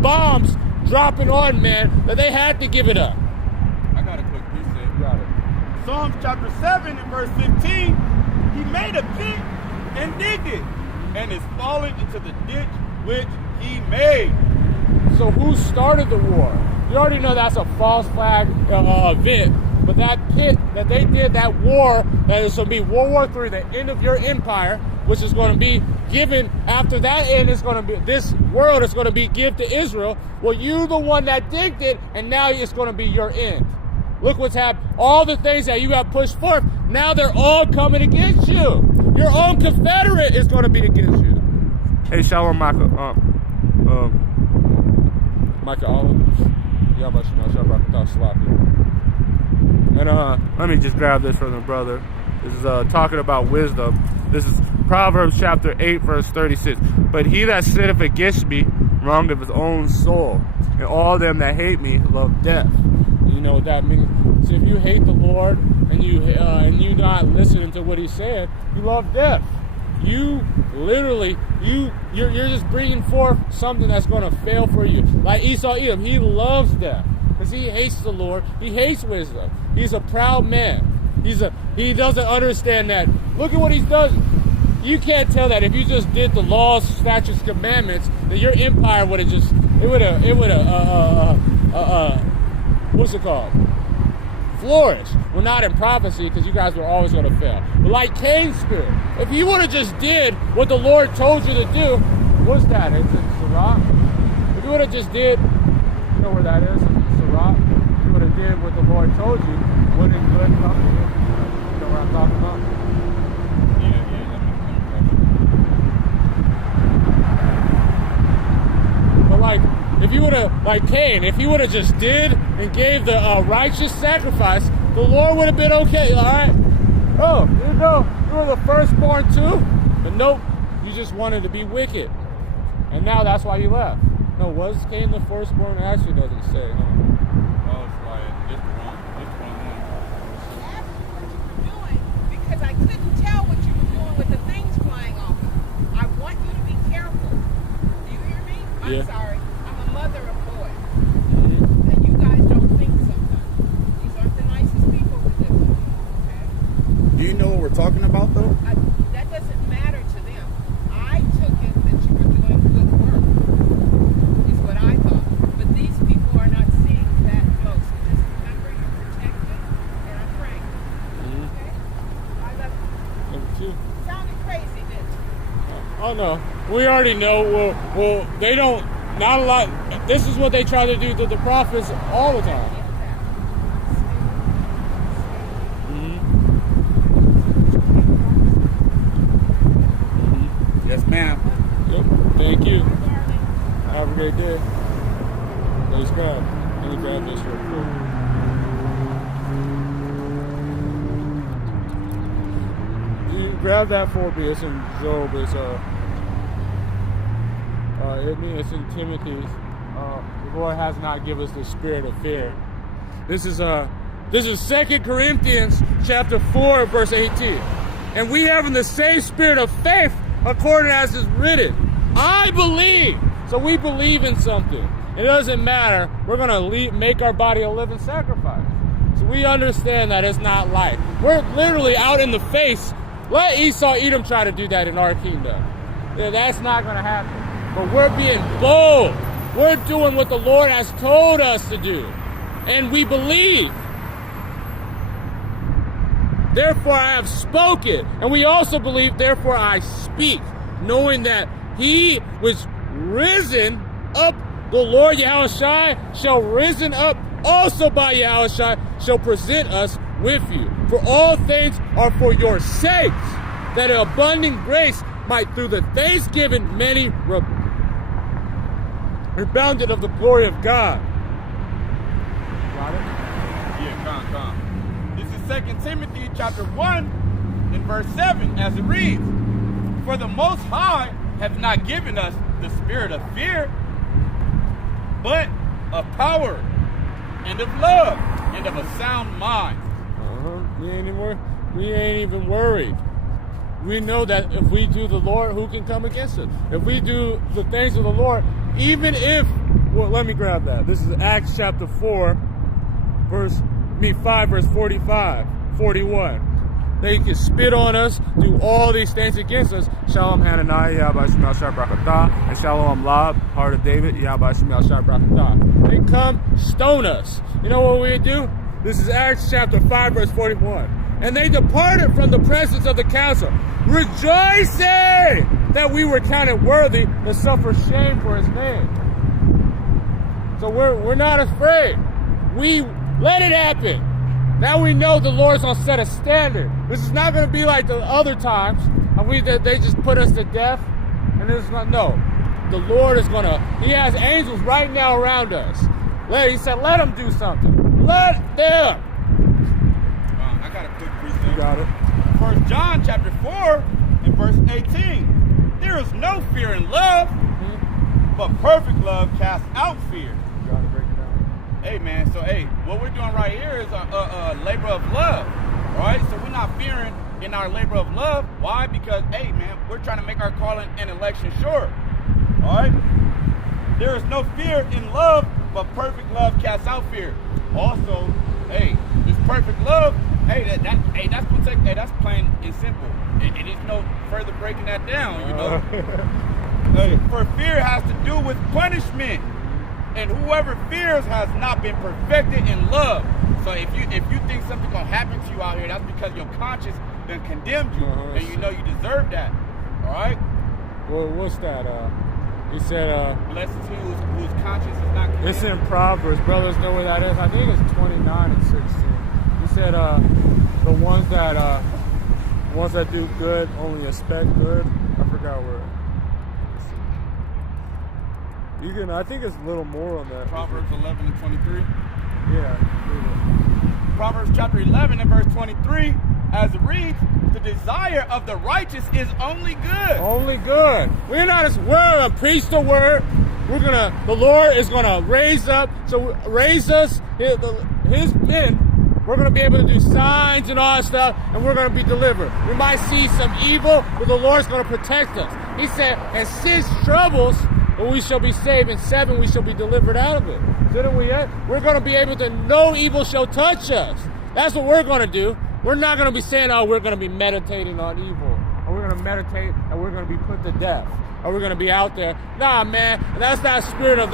bombs dropping on men, that they had to give it up. I got a quick precept. Got it. Psalms chapter 7 and verse 15, he made a pit and digged it, and is fallen into the ditch which he made. So who started the war? You already know that's a false flag event. But that pit that they did, that war, that is going to be World War III, the end of your empire, which is going to be given, after that end, is going to be, this world is going to be given to Israel. Well, you the one that digged it, and now it's going to be your end. Look what's happened. All the things that you have pushed forth, now they're all coming against you. Your own Confederate is going to be against you. Hey, Shalom, Micah. Micah Olive. Yeah, but you know, Shalom, Micah, sloppy. And let me just grab this from the brother. This is talking about wisdom. This is Proverbs chapter 8, verse 36. But he that sitteth against me wronged of his own soul, and all them that hate me love death. You know what that means? So if you hate the Lord and you not listening to what he's saying, you love death. You literally, you're just bringing forth something that's going to fail for you. Like Esau Edom, he loves death. Because he hates the Lord. He hates wisdom. He's a proud man. He doesn't understand that. Look at what he's done. You can't tell that if you just did the laws, statutes, commandments, that your empire would have just, what's it called? Flourish. Well, not in prophecy, because you guys were always going to fail. But like Cain's spirit, if you would have just did what the Lord told you to do, what's that? It's Sirach. If you would have just did, you know where that is? Sirach. If you would have did what the Lord told you, wouldn't good come to you? You know what I'm talking about? But like, if you would have, like Cain, if he would have just did and gave the righteous sacrifice, the Lord would have been okay, all right? Oh, you know, you were the firstborn too? But nope, you just wanted to be wicked. And now that's why you left. No, was Cain the firstborn? It actually doesn't say, huh? Oh, it's like, it's wrong. It's wrong. I asked you what you were doing because I couldn't tell what you were doing with the things flying off. I want you to be careful. Do you hear me? I'm sorry. I'm a mother of boys. And you guys don't think sometimes. These aren't the nicest people to live with. Okay? Do you know what we're talking about, though? That doesn't matter to them. I took it that you were doing good work, is what I thought. But these people are not seeing that close. So just remember you're protected, and I'm praying. Okay? I love you. Number 2. Sounded crazy, didn't it? Oh no, we already know. Well, they don't. Not a lot. This is what they try to do to the prophets all the time. Yes, ma'am. Yep. Thank you. Have a great day. Praise God. Let me grab this real quick. You grab that for me. It's in Job. It's in Timothy's. The Lord has not given us the spirit of fear. This is 2 Corinthians chapter 4, verse 18. And we have in the same spirit of faith, according as is written. I believe. So we believe in something. It doesn't matter. We're going to make our body a living sacrifice. So we understand that it's not light. We're literally out in the face. Let Esau, Edom try to do that in our kingdom. Yeah, that's not going to happen. But we're being bold. We're doing what the Lord has told us to do. And we believe. Therefore I have spoken. And we also believe, therefore I speak. Knowing that he was risen up, the Lord Yahushua shall risen up also by Yahushua shall present us with you. For all things are for your sakes, that an abundant grace might through the thanksgiving many rebounded of the glory of God. Got it? Yeah, come. This is 2 Timothy chapter 1 and verse 7 as it reads. For the Most High hath not given us the spirit of fear, but of power and of love and of a sound mind. We ain't even worried. We know that if we do the Lord, who can come against us? If we do the things of the Lord, even if, well, let me grab that. This is Acts chapter 4, 5 verse 45, 41. They can spit on us, do all these things against us. Shalom Hananiah, Yahweh Shemel Shah Brakatah, and Shalom Lab, heart of David, Yahweh Shemel Shah Brakatah. They come stone us. You know what we do? This is Acts chapter 5 verse 41. And they departed from the presence of the council, rejoicing that we were counted worthy to suffer shame for his name. So we're not afraid. We let it happen. Now we know the Lord's gonna set a standard. This is not gonna be like the other times, and they just put us to death. And this is not, no. The Lord is gonna. He has angels right now around us. He said, let them do something. Let them. I got a quick precept. You got it. 1 John chapter 4 and verse 18. There is no fear in love, but perfect love casts out fear. You gotta break it down. Hey man, so what we're doing right here is a labor of love, right? So we're not fearing in our labor of love. Why? Because man, we're trying to make our calling and election sure. All right. There is no fear in love, but perfect love casts out fear. Also, this perfect love, that's protect. That's plain and simple. It is no further breaking that down, you know. For fear has to do with punishment, and whoever fears has not been perfected in love. So if you think something's gonna happen to you out here, that's because your conscience then condemned you, and you know you deserve that. All right. Well, what's that? He said, blessed is he whose conscience is not condemned. It's in Proverbs. Brothers know where that is. I think it's 29 and 16. He said, the ones that do good only expect good. I forgot where. I think it's a little more on that. Proverbs 11 and 23. Yeah. Proverbs chapter 11 and verse 23, as it reads, the desire of the righteous is only good. Only good. We're not as we're preach the word. The Lord is gonna raise up. So raise us, His men. We're going to be able to do signs and all that stuff, and we're going to be delivered. We might see some evil, but the Lord's going to protect us. He said, and 6 troubles, but we shall be saved, and 7 we shall be delivered out of it. Didn't we yet? We're going to be able to, no evil shall touch us. That's what we're going to do. We're not going to be saying, oh, we're going to be meditating on evil, or we're going to meditate, and we're going to be put to death, or we're going to be out there. Nah, man, that's that spirit of,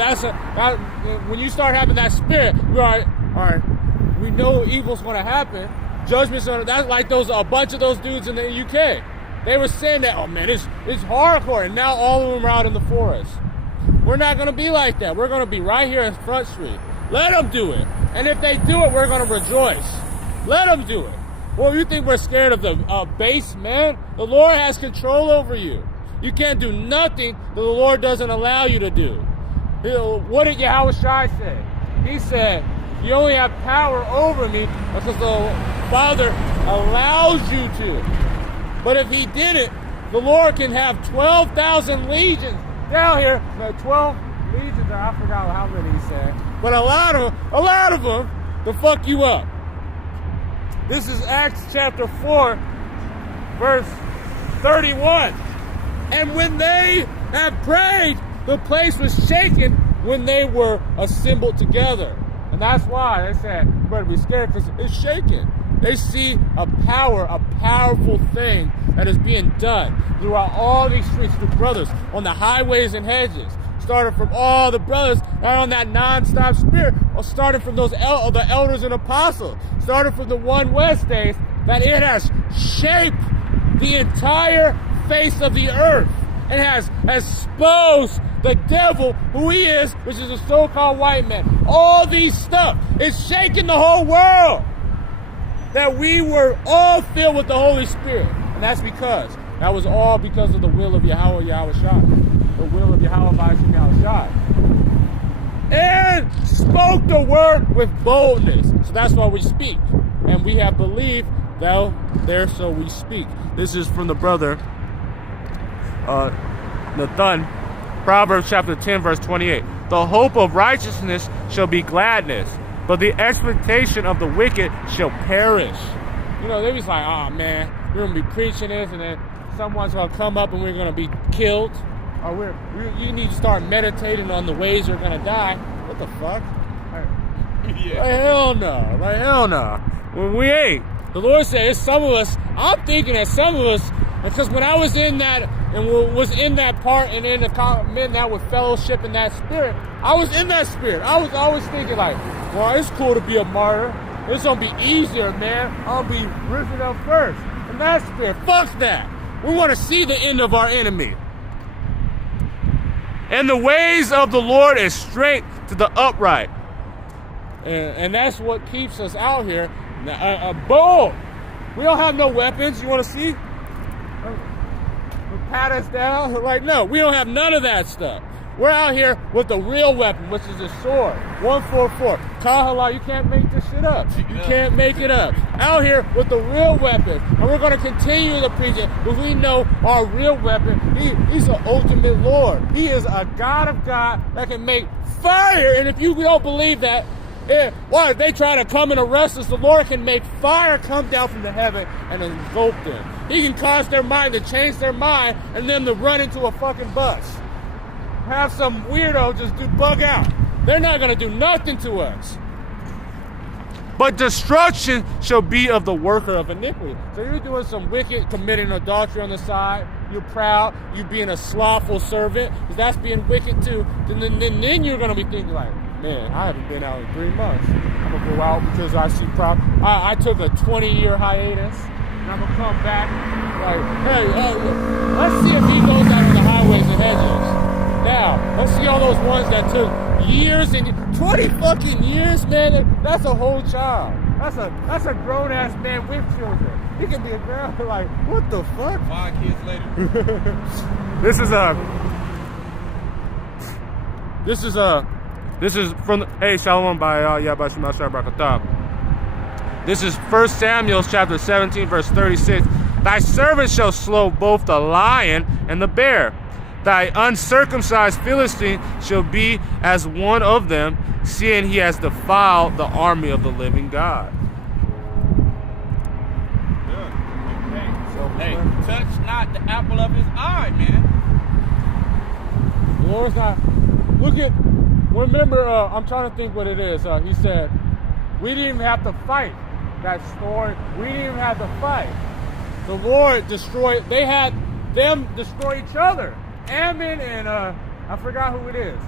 when you start having that spirit, we're all right. We know evil's going to happen. Judgment's going to... That's like a bunch of those dudes in the UK. They were saying that, oh, man, it's hardcore. And now all of them are out in the forest. We're not going to be like that. We're going to be right here in Front Street. Let them do it. And if they do it, we're going to rejoice. Let them do it. Well, you think we're scared of the base man? The Lord has control over you. You can't do nothing that the Lord doesn't allow you to do. What did Yahweh Shai say? He said... You only have power over me because the Father allows you to. But if He didn't, the Lord can have 12,000 legions down here. 12 legions, I forgot how many He said. But a lot of them to fuck you up. This is Acts chapter 4, verse 31. And when they had prayed, the place was shaken when they were assembled together. And that's why they said, you better be scared because it's shaking. They see a powerful thing that is being done throughout all these streets, through brothers on the highways and hedges. Started from all the brothers that are on that non-stop spirit, or started from the elders and apostles, started from the One West days, that it has shaped the entire face of the earth. It has exposed the devil, who he is, which is a so-called white man. All these stuff is shaking the whole world. That we were all filled with the Holy Spirit. And that's that was all because of the will of Yahweh Shai. The will of Yahweh Shai. And spoke the word with boldness. So that's why we speak. And we have believed, so we speak. This is from the brother Nathan, Proverbs chapter 10, verse 28. The hope of righteousness shall be gladness, but the expectation of the wicked shall perish. You know, they was like, oh man, we're going to be preaching this, and then someone's going to come up and we're going to be killed. Or you need to start meditating on the ways you're going to die. What the fuck? Yeah. Like, hell no. Like, hell no. Well, we ain't. The Lord said, it's some of us, I'm thinking that some of us, because when I was in that, and was in that part, and in the men that with fellowship in that spirit, I was in that spirit. I was always thinking like, well, it's cool to be a martyr. It's going to be easier, man. I'll be risen up first. And that spirit, fuck that. We want to see the end of our enemy. And the ways of the Lord is straight to the upright. And that's what keeps us out here. Bold. We don't have no weapons. You want to see? Pat us down? Like, no, we don't have none of that stuff. We're out here with the real weapon, which is a sword. 144. Kahala, you can't make this shit up. You can't make it up. Out here with the real weapon. And we're going to continue to preach it, because we know our real weapon, he's the ultimate Lord. He is a God of God that can make fire. And if you don't believe that, why if they try to come and arrest us, the Lord can make fire come down from the heaven and engulf them. He can cause their mind to change their mind and them to run into a fucking bus. Have some weirdo just bug out. They're not going to do nothing to us. But destruction shall be of the worker of iniquity. So you're doing some wicked, committing adultery on the side. You're proud. You're being a slothful servant, because that's being wicked too. Then you're going to be thinking like, man, I haven't been out in 3 months. I'm going to go out because I see I took a 20-year hiatus, and I'm going to come back like, hey, let's see if he goes out on the highways and hedges. Now, let's see all those ones that took years and 20 fucking years, man. That's a whole child. That's a grown-ass man with children. He can be a ground like, what the fuck? 5 kids later. This is from, hey, Shalom by Yabashima Shabrakatah. This is 1 Samuel chapter 17, verse 36. Thy servant shall slay both the lion and the bear. Thy uncircumcised Philistine shall be as one of them, seeing he has defiled the army of the living God. Good. Hey, touch not the apple of his eye, man. The Lord's not. Remember, I'm trying to think what it is. He said, we didn't even have to fight that story. We didn't even have to fight. The Lord destroyed, they had them destroy each other. Ammon and, I forgot who it is.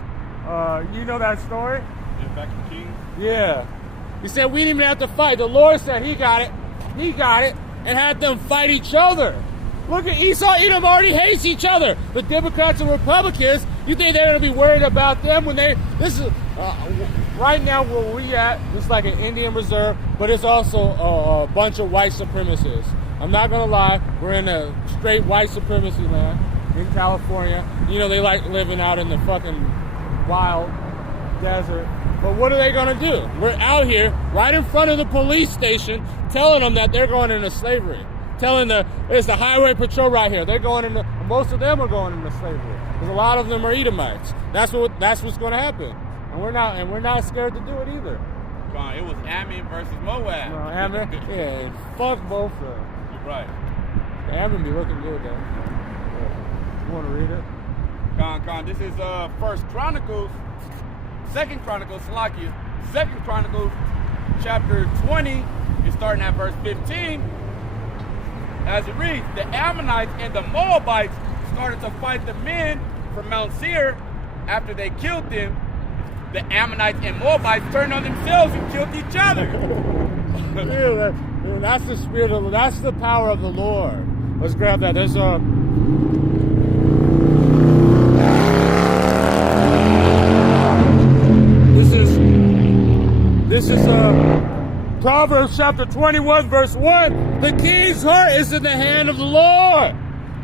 You know that story? Yeah, back in Kings. Yeah. He said, we didn't even have to fight. The Lord said he got it, and had them fight each other. Look at Esau, Edom already hates each other. The Democrats and Republicans, you think they're going to be worried about them when this is, right now where we at, it's like an Indian reserve, but it's also a bunch of white supremacists. I'm not going to lie, we're in a straight white supremacy land in California. You know, they like living out in the fucking wild desert. But what are they going to do? We're out here right in front of the police station telling them that they're going into slavery. There's the highway patrol right here. Most of them are going into slavery. Because a lot of them are Edomites. That's what's going to happen. And we're not scared to do it either. It was Ammon versus Moab. No, Ammon, yeah, fuck both of them. You're right. Ammon be looking good though. You want to read it? This is First Chronicles, Second Chronicles, Salakia, Second Chronicles, chapter 20. You're starting at verse 15. As it reads, the Ammonites and the Moabites started to fight the men from Mount Seir. After they killed them, the Ammonites and Moabites turned on themselves and killed each other. That's the spirit of, that's the power of the Lord. Let's grab that. There's This is Proverbs chapter 21, verse 1. The king's heart is in the hand of the Lord.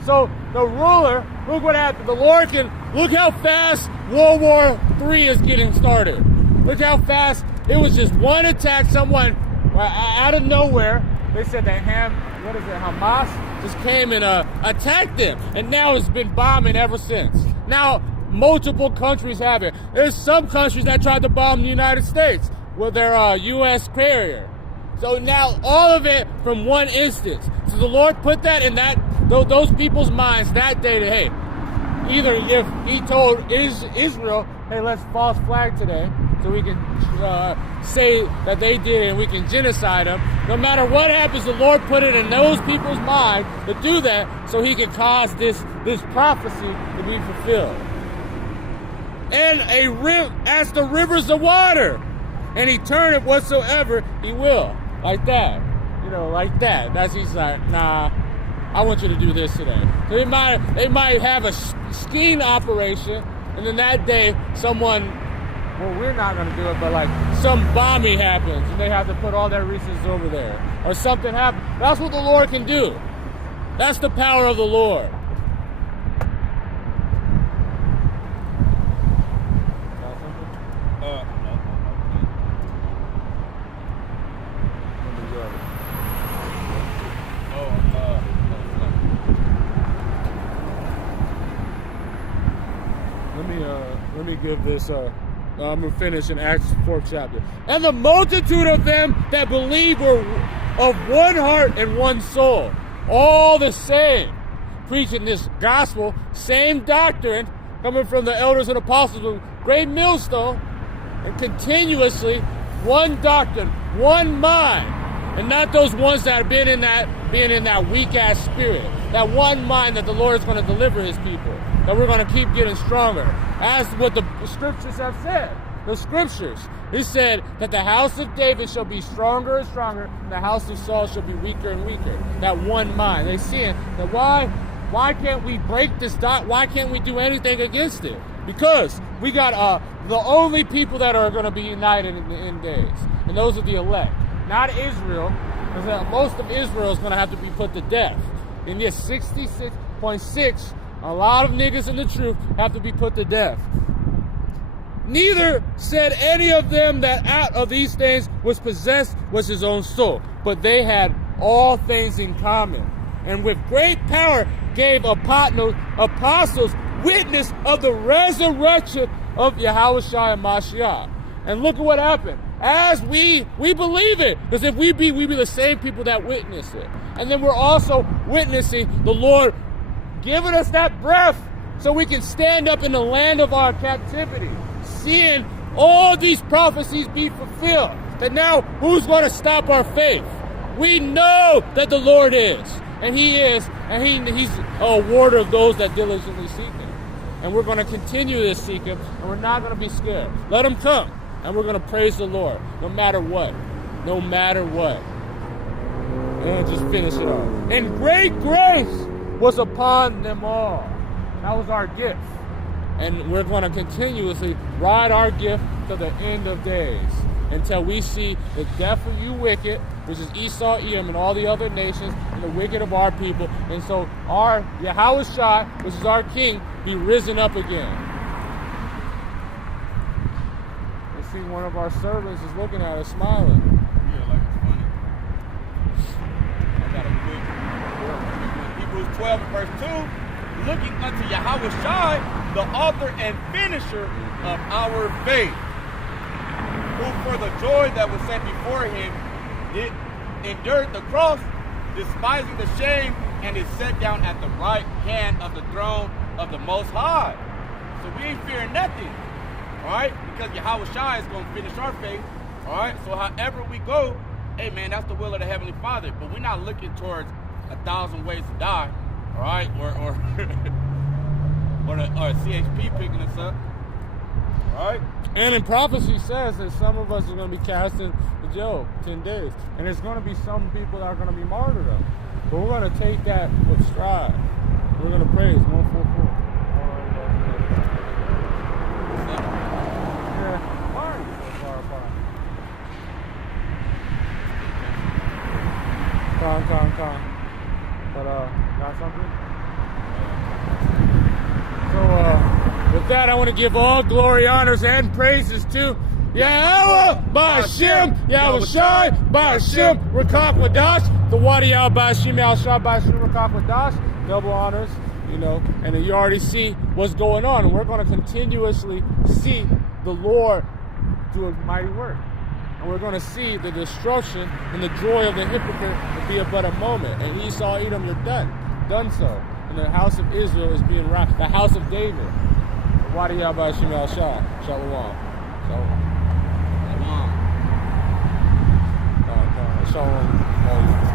So the ruler, look what happened. Look how fast World War III is getting started. Look how fast, it was just one attack, someone out of nowhere, they said that Hamas just came and attacked them. And now it's been bombing ever since. Now, multiple countries have it. There's some countries that tried to bomb the United States with their U.S. carrier. So now all of it from one instance. So the Lord put that in those people's minds that day that, hey, either if he told Israel, hey, let's false flag today so we can say that they did it and we can genocide them. No matter what happens, the Lord put it in those people's mind to do that so he can cause this prophecy to be fulfilled. And as the rivers of water, and he turn it whatsoever he will. Like that. You know, like that. He's like, nah, I want you to do this today. So they might have a skiing operation, and then that day we're not going to do it, but like some bombing happens, and they have to put all their resources over there. Or something happens. That's what the Lord can do. That's the power of the Lord. Let me give this, I'm going to finish in Acts 4th chapter. And the multitude of them that believed were of one heart and one soul, all the same, preaching this gospel, same doctrine, coming from the elders and apostles with great millstone, and continuously one doctrine, one mind, and not those ones that have being in that weak-ass spirit. That one mind that the Lord is going to deliver his people. That we're going to keep getting stronger. As what the scriptures have said. The scriptures. He said that the house of David shall be stronger and stronger, and the house of Saul shall be weaker and weaker. That one mind. They're seeing that why can't we break this why can't we do anything against it? Because we got the only people that are going to be united in the end days. And those are the elect. Not Israel. Because most of Israel is going to have to be put to death. In this 66.6, a lot of niggas in the truth have to be put to death. Neither said any of them that out of these things was possessed was his own soul, but they had all things in common. and with great power gave apostles witness of the resurrection of Yahushua and Mashiach. And look at what happened. As we believe it, because if we be the same people that witness it. And then we're also witnessing the Lord giving us that breath so we can stand up in the land of our captivity, seeing all these prophecies be fulfilled. That now, who's going to stop our faith? We know that the Lord is, and He is, and He's a rewarder of those that diligently seek Him. And we're going to continue to seek Him, and we're not going to be scared. Let Him come, and we're going to praise the Lord, no matter what. No matter what. And just finish it off. And great grace was upon them all. That was our gift. And we're going to continuously ride our gift to the end of days, until we see the death of you wicked, which is Esau, Edom, and all the other nations, and the wicked of our people. And so our Yahushua, which is our king, be risen up again. I see one of our servants is looking at us, smiling. Yeah, like it's funny. I got a quick. Hebrews 12 and verse 2. Looking unto Yahushua, the author and finisher of our faith, who for the joy that was set before him did endure the cross, despising the shame, and is set down at the right hand of the throne of the Most High. So we ain't fearing nothing, all right? Because Yahushua is going to finish our faith, all right? So however we go, hey, man, that's the will of the Heavenly Father. But we're not looking towards 1,000 ways to die, all right? Or CHP picking us up, all right? And in prophecy says that some of us are going to be cast into jail 10 days. And there's going to be some people that are going to be martyred. But we're going to take that with stride. We're going to praise 144. Yeah, fine. Come. But, got something? So, with that, I want to give all glory, honors, and praises to Yahweh, Ba'ashem, Yahushai, Ba'ashem, Rakak Wadash, the Wadiyah, Ba'ashem, Yahushai, Ba'ashem, Rakak Wadash, double honors, and you already see what's going on. And we're going to continuously see the Lord do a mighty work. And we're going to see the destruction and the joy of the hypocrite will be but a moment. And Esau, Edom, you're done so. And the house of Israel is being wrapped, the house of David. Wadiyah Ba'ashem Yahushai. Shalom. Shalom. Shalom.